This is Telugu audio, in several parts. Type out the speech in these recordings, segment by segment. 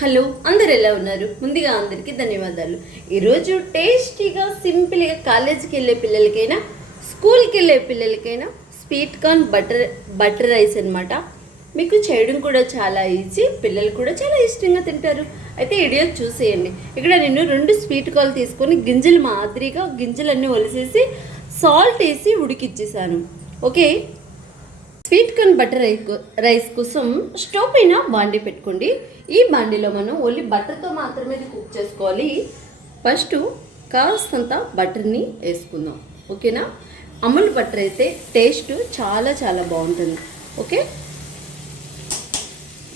హలో, అందరు ఎలా ఉన్నారు? ముందుగా అందరికీ ధన్యవాదాలు. ఈరోజు టేస్టీగా సింపుల్గా కాలేజీకి వెళ్ళే పిల్లలకైనా స్కూల్కి వెళ్ళే పిల్లలకైనా స్వీట్ కార్న్ బటర్ రైస్ అనమాట. మీకు చేయడం కూడా చాలా ఈజీ, పిల్లలు కూడా చాలా ఇష్టంగా తింటారు. అయితే వీడియో చూసేయండి. ఇక్కడ నేను 2 స్వీట్ కార్న్ తీసుకొని గింజలు మాదిరిగా గింజలన్నీ ఒలిసేసి సాల్ట్ వేసి ఉడికిచ్చేసాను. Okay, sweet corn butter rice కోసం స్టవ్ పైన బాండీ పెట్టుకోండి. ఈ బాండీలో మనం ఓన్లీ బటర్తో మాత్రమే కుక్ చేసుకోవాలి. ఫస్ట్ కాస్తంత బటర్ని వేసుకుందాం. ఓకేనా? అమూల్ బటర్ అయితే టేస్ట్ చాలా చాలా బాగుంటుంది. ఓకే,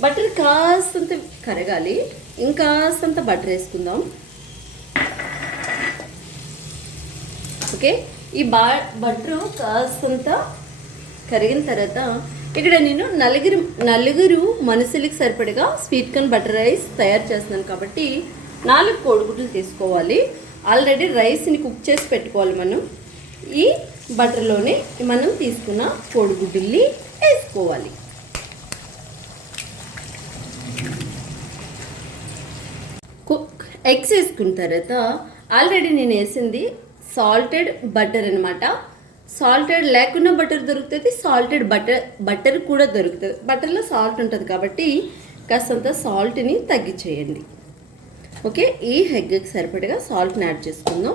బటర్ కాస్తంత కరగాలి. ఇంకాస్తంత బటర్ వేసుకుందాం. ఓకే, ఈ బటరు కాస్తంత కరిగిన తర్వాత ఇక్కడ నేను నలుగురు మనుషులకి సరిపడగా స్వీట్ కార్న్ బటర్ రైస్ తయారు చేస్తున్నాను కాబట్టి 4 కోడిగుడ్లు తీసుకోవాలి. ఆల్రెడీ రైస్ని కుక్ చేసి పెట్టుకోవాలి. మనం ఈ బటర్లోనే మనం తీసుకున్న కోడిగుడ్డుల్ని వేసుకోవాలి. ఎగ్స్ వేసుకున్న తర్వాత ఆల్రెడీ నేను వేసింది సాల్టెడ్ బటర్ అనమాట. సాల్టెడ్ లేకుండా బటర్ దొరుకుతుంది, సాల్టెడ్ బటర్ కూడా దొరుకుతుంది. బటర్లో సాల్ట్ ఉంటుంది కాబట్టి కాస్తంత సాల్ట్ని తగ్గించేయండి. ఓకే, ఈ ఎగ్కి సరిపడగా సాల్ట్ని యాడ్ చేసుకుందాం.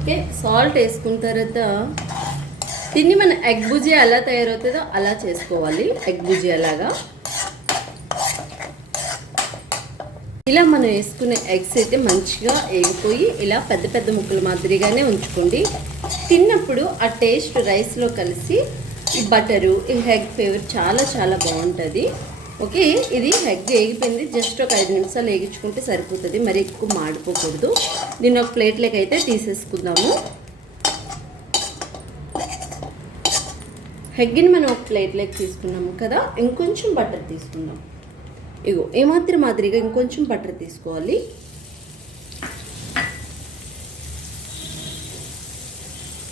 ఓకే, సాల్ట్ వేసుకున్న తర్వాత దీన్ని మన ఎగ్ భుజియా ఎలా తయారవుతుందో అలా చేసుకోవాలి. ఎగ్ భుజియా లాగా ఇలా మనం వేసుకునే ఎగ్స్ అయితే మంచిగా వేగిపోయి ఇలా పెద్ద పెద్ద ముక్కలు మాదిరిగానే ఉంచుకోండి. తిన్నప్పుడు ఆ టేస్ట్ రైస్లో కలిసి ఈ బటరు ఈ ఎగ్ ఫ్లేవర్ చాలా చాలా బాగుంటుంది. ఓకే, ఇది ఎగ్ వేగిపోయింది. జస్ట్ ఒక 5 నిమిషాలు వేగించుకుంటే సరిపోతుంది, మరి ఎక్కువ మాడిపోకూడదు. దీన్ని ఒక ప్లేట్లోకి అయితే తీసేసుకుందాము. ఎగ్ని మనం ఒక ప్లేట్లోకి తీసుకున్నాము కదా, ఇంకొంచెం బటర్ తీసుకుందాం. ఇగో ఏమాత్రం మాదిరిగా ఇంకొంచెం బటర్ తీసుకోవాలి.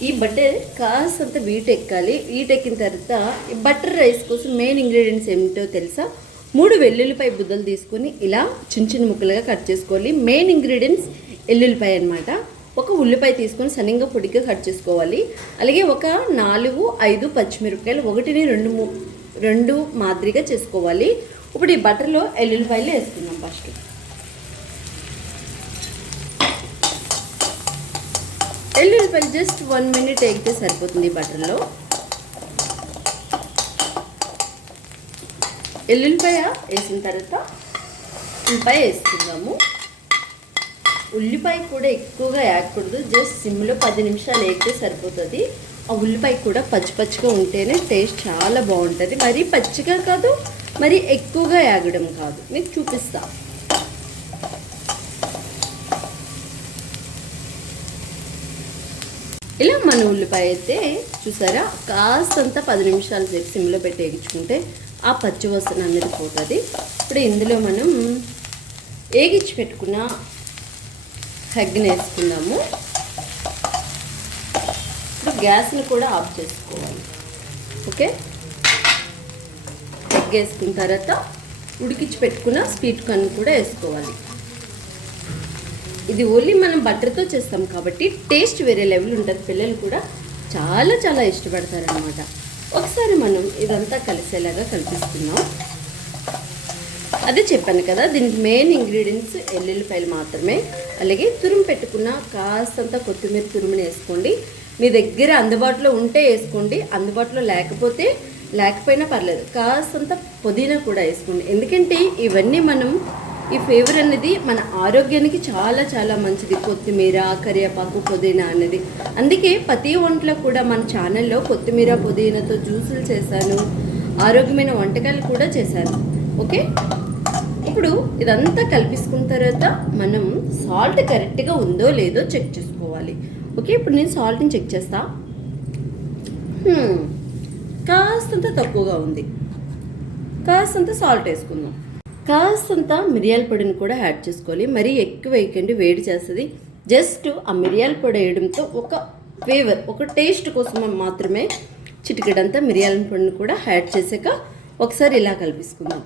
ఈ బటర్ కాస్తంత వీట్ ఎక్కాలి. వీట్ ఎక్కిన తర్వాత ఈ బటర్ రైస్ కోసం మెయిన్ ఇంగ్రీడియంట్స్ ఏమిటో తెలుసా? 3 వెల్లుల్లిపాయ బుద్దలు తీసుకొని ఇలా చిన్న చిన్న ముక్కలుగా కట్ చేసుకోవాలి. మెయిన్ ఇంగ్రీడియంట్స్ ఎల్లుల్లిపాయ అనమాట. ఒక ఉల్లిపాయ తీసుకొని సన్నగా పొడిగా కట్ చేసుకోవాలి. అలాగే ఒక 4-5 పచ్చిమిరపకాయలు, 1-2 మాదిరిగా చేసుకోవాలి. ఇప్పుడు ఈ బటర్లో ఎల్లుల్లిపాయలు వేసుకుందాం. ఫస్ట్ ఎల్లుల్లిపాయలు జస్ట్ 1 మినిట్ వేగితే సరిపోతుంది. ఈ బటర్లో ఎల్లుల్లిపాయ వేసిన తర్వాత ఉల్లిపాయ వేసుకుందాము. ఉల్లిపాయ కూడా ఎక్కువగా వేయకూడదు, జస్ట్ సిమ్లో 10 నిమిషాలు వేగితే సరిపోతుంది. ఆ ఉల్లిపాయ కూడా పచ్చిగా ఉంటేనే టేస్ట్ చాలా బాగుంటుంది. మరీ పచ్చిగా కాదు, మరి ఎక్కువగా యాగడం కాదు. మీకు చూపిస్తా. ఇలా మన ఉల్లిపాయ అయితే చూసారా, కాస్తంత 10 నిమిషాల సేపు సిమ్లో పెట్టి వేగించుకుంటే ఆ పచ్చి వాసన అనేది పోతుంది. ఇప్పుడు ఇందులో మనం వేగించి పెట్టుకున్న ఎగ్ని వేసుకుందాము. ఇప్పుడు గ్యాస్ని కూడా ఆఫ్ చేసుకోవాలి. ఓకే, ఎగ్ వేసుకున్న తర్వాత ఉడికించి పెట్టుకున్న స్వీట్ కార్న్ కూడా వేసుకోవాలి. ఇది ఓన్లీ మనం బటర్తో చేస్తాం కాబట్టి టేస్ట్ వేరే లెవెల్ ఉంటుంది. పిల్లలు కూడా చాలా చాలా ఇష్టపడతారనమాట. ఒకసారి మనం ఇదంతా కలిసేలాగా కలిపిస్తున్నాం. అదే చెప్పాను కదా, దీనికి మెయిన్ ఇంగ్రీడియంట్స్ ఎల్లుల్లిపాయలు మాత్రమే. అలాగే తురుము పెట్టుకున్న కాస్తంత కొత్తిమీర తురుముని వేసుకోండి. మీ దగ్గర అందుబాటులో ఉంటే వేసుకోండి, అందుబాటులో లేకపోయినా పర్లేదు. కాస్తంత పుదీనా కూడా వేసుకోండి. ఎందుకంటే ఇవన్నీ మనం ఈ ఫ్లేవర్ అనేది మన ఆరోగ్యానికి చాలా చాలా మంచిది. కొత్తిమీర, కరివేపాకు, పుదీనా అనేది. అందుకే ప్రతి వంటలో కూడా మన ఛానల్లో కొత్తిమీర పుదీనాతో జ్యూసులు చేశాను, ఆరోగ్యమైన వంటకాలు కూడా చేశాను. ఓకే, ఇప్పుడు ఇదంతా కలిపేసుకున్న తర్వాత మనం సాల్ట్ కరెక్ట్గా ఉందో లేదో చెక్ చేసుకోవాలి. ఓకే, ఇప్పుడు నేను సాల్ట్ని చెక్ చేస్తా. కాస్తంత తక్కువగా ఉంది. కాస్తంత సాల్ట్ వేసుకుందాం. కాస్తంత మిరియాల పొడిని కూడా యాడ్ చేసుకోవాలి. మరీ ఎక్కువ వేయకండి, వేడి చేస్తుంది. జస్ట్ ఆ మిరియాల పొడి వేయడంతో ఒక ఫ్లేవర్, ఒక టేస్ట్ కోసం మాత్రమే చిటికెడంతా మిరియాల పొడిని కూడా యాడ్ చేసాక ఒకసారి ఇలా కలిపేసుకుందాం.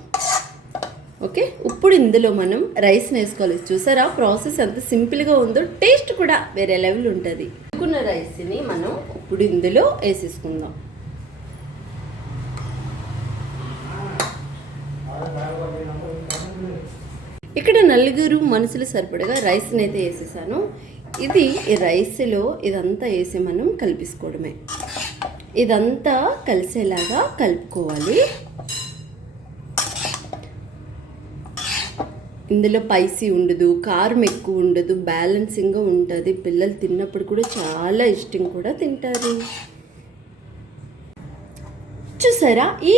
ఓకే, ఇప్పుడు ఇందులో మనం రైస్ని వేసుకోవాలి. చూసారా ప్రాసెస్ ఎంత సింపుల్గా ఉందో, టేస్ట్ కూడా వేరే లెవెల్ ఉంటుంది. ఉడుకున్న రైస్ని మనం ఇప్పుడు ఇందులో వేసేసుకుందాం. ఇక్కడ 4 మనుషులు సరిపడగా రైస్ని అయితే వేసేసాను. ఈ రైస్లో ఇదంతా వేసి మనం కలిపేసుకోవడమే. ఇదంతా కలిసేలాగా కలుపుకోవాలి. ఇందులో స్పైసీ ఉండదు, కారం ఎక్కువ ఉండదు, బ్యాలెన్సింగ్గా ఉంటుంది. పిల్లలు తిన్నప్పుడు కూడా చాలా ఇష్టం కూడా తింటారు. చూసారా, ఈ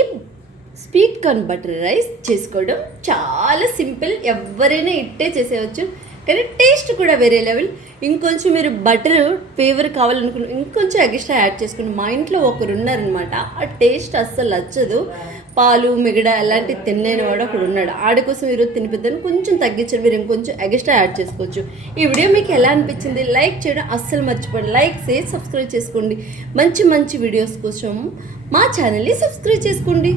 స్వీట్ కార్న్ బటర్ రైస్ చేసుకోవడం చాలా సింపుల్. ఎవరైనా ఇట్టే చేసేయచ్చు, కానీ టేస్ట్ కూడా వేరే లెవెల్. ఇంకొంచెం మీరు బటర్ ఫ్లేవర్ కావాలనుకున్న ఇంకొంచెం ఎక్స్ట్రా యాడ్ చేసుకుని. మా ఇంట్లో ఒకరు ఉన్నారనమాట, ఆ టేస్ట్ అస్సలు నచ్చదు. పాలు మిగడ అలాంటివి తినలేని వాడు ఒకడు ఉన్నాడు. ఆడి కోసం ఈరోజు తినిపిద్దని కొంచెం తగ్గించారు. మీరు ఇంకొంచెం ఎక్స్ట్రా యాడ్ చేసుకోవచ్చు. ఈ వీడియో మీకు ఎలా అనిపించింది? లైక్ చేయడం అస్సలు మర్చిపోండి. లైక్ షేర్ సబ్స్క్రైబ్ చేసుకోండి. మంచి మంచి వీడియోస్ కోసం మా ఛానల్ని సబ్స్క్రైబ్ చేసుకోండి.